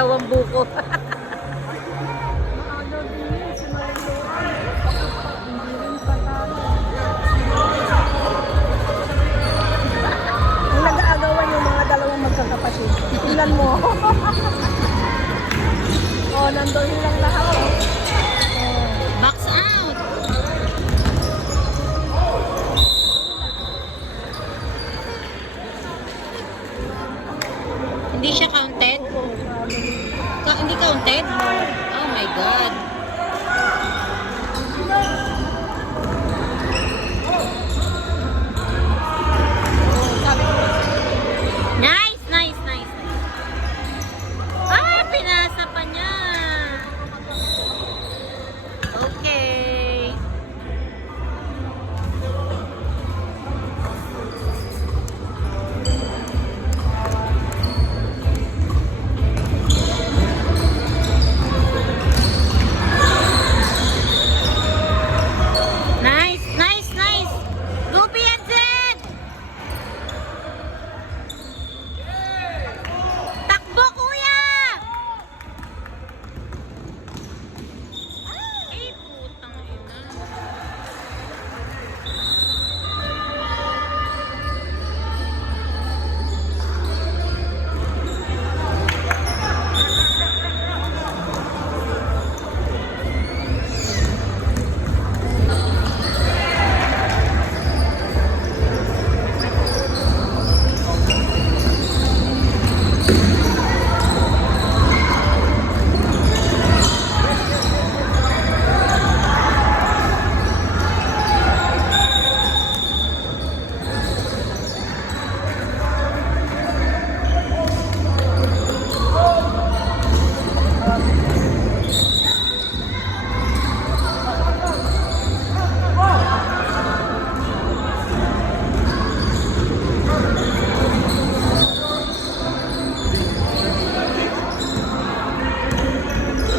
agawang buko. Ang nag-aagawan yung mga dalawang magkakapatid. Tingnan mo. Oh, nandun lang lahat. Oh. Box out. Hindi siya counted? Hindi counted? Oh my God. Nice, nice, nice. Ah, pinasa pa niya. Okay. Nice, nice, nice. Go PNZ! Takbo, kuya! Ay, putang ina.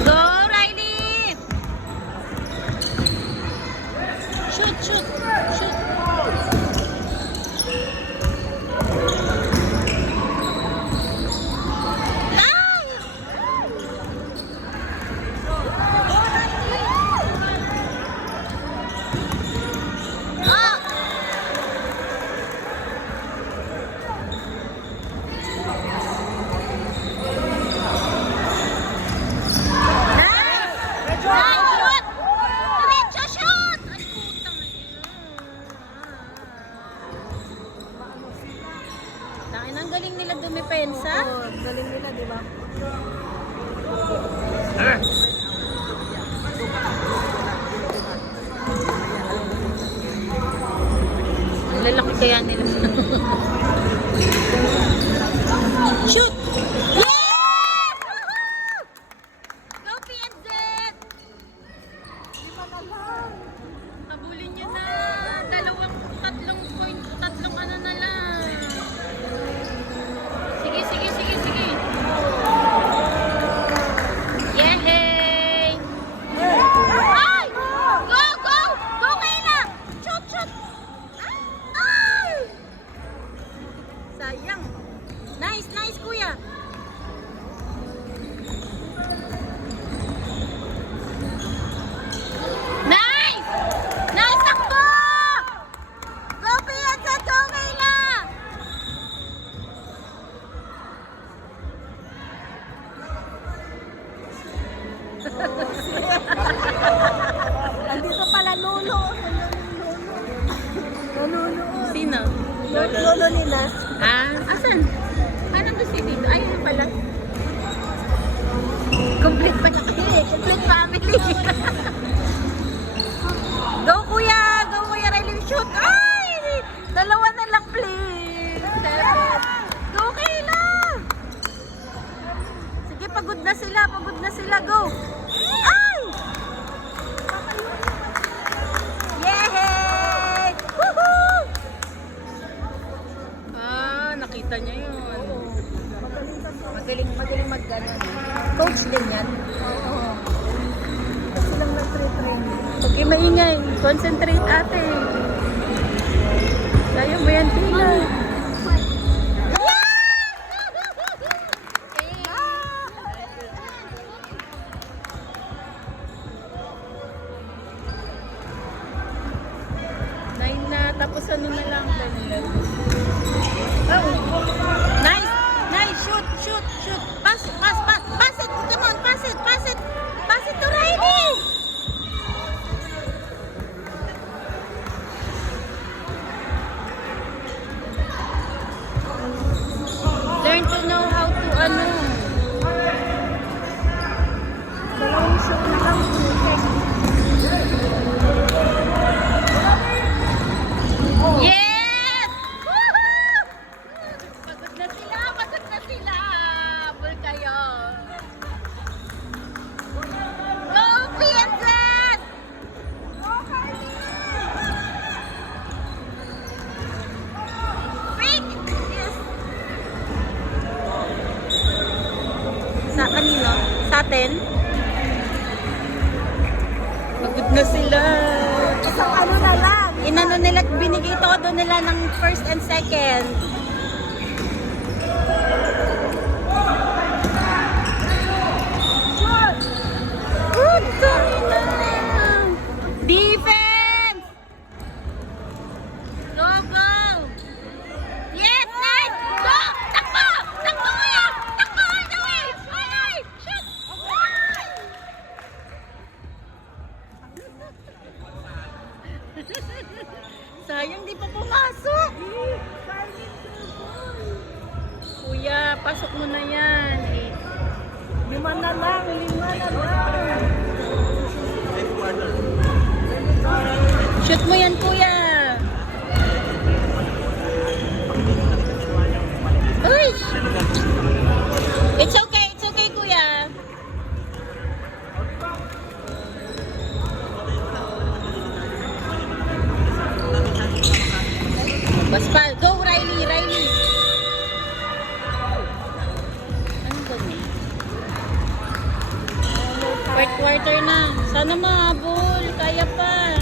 Go, Riley! Shoot, shoot, shoot. Ay! Ah! Shoot! Diretso, shoot! Ay, putang ina. Takin, ang galing nila dumipensa. Oh, galing nila, di ba? Ang lalaki kaya nila. Shoot! Yes! Woohoo! Go PNZ! Habulin niyo na. Tatlong ano na lang. Sige, sige, sige, sige. Yehey! Ay! Go, go! Go, Kayla! Shoot, shoot! Ay! Sayang. Nice, nice, kuya. Nice! Nice, takbo! Go, PNZ! Go, Kayla! Andito pala lolo. Lolo. Sino? Lolo nila. Ah, asan? Ano to si Tito? Ay, ano pala? Complete pa na kayo. Complete family. Go, kuya! Go, kuya! Riley, shoot! Ay! Dalawa na lang, please. Go, Kayla! Sige, pagod na sila. Pagod na sila. Go! Ay! Yehey! Woohoo! Ah, nakita niya yun. Magaling mag-ganon. Coach din yan. Oo. Kasi lang nag-train. Okay, maingay. Concentrate ate. Kaya mo yan, Tina. kanino? Sa atin? Pagod na sila. Sa ano na lang. Inano nila, binigay todo nila ng first and second. Good na. Defense! Go, go! Yes, nice! Go! Takbo! Takbo kuya! Takbo! Away! Away! Shoot! Sayang, di pa pumasok. Kuya, pasok mo na yan. Eh. 5 na lang, 5 na lang. Shoot mo yan, kuya. Uy! It's okay, kuya. Baspa, go Riley, Riley. Ano ganyan? Fourth quarter na. Sana mahabol. Kaya pa.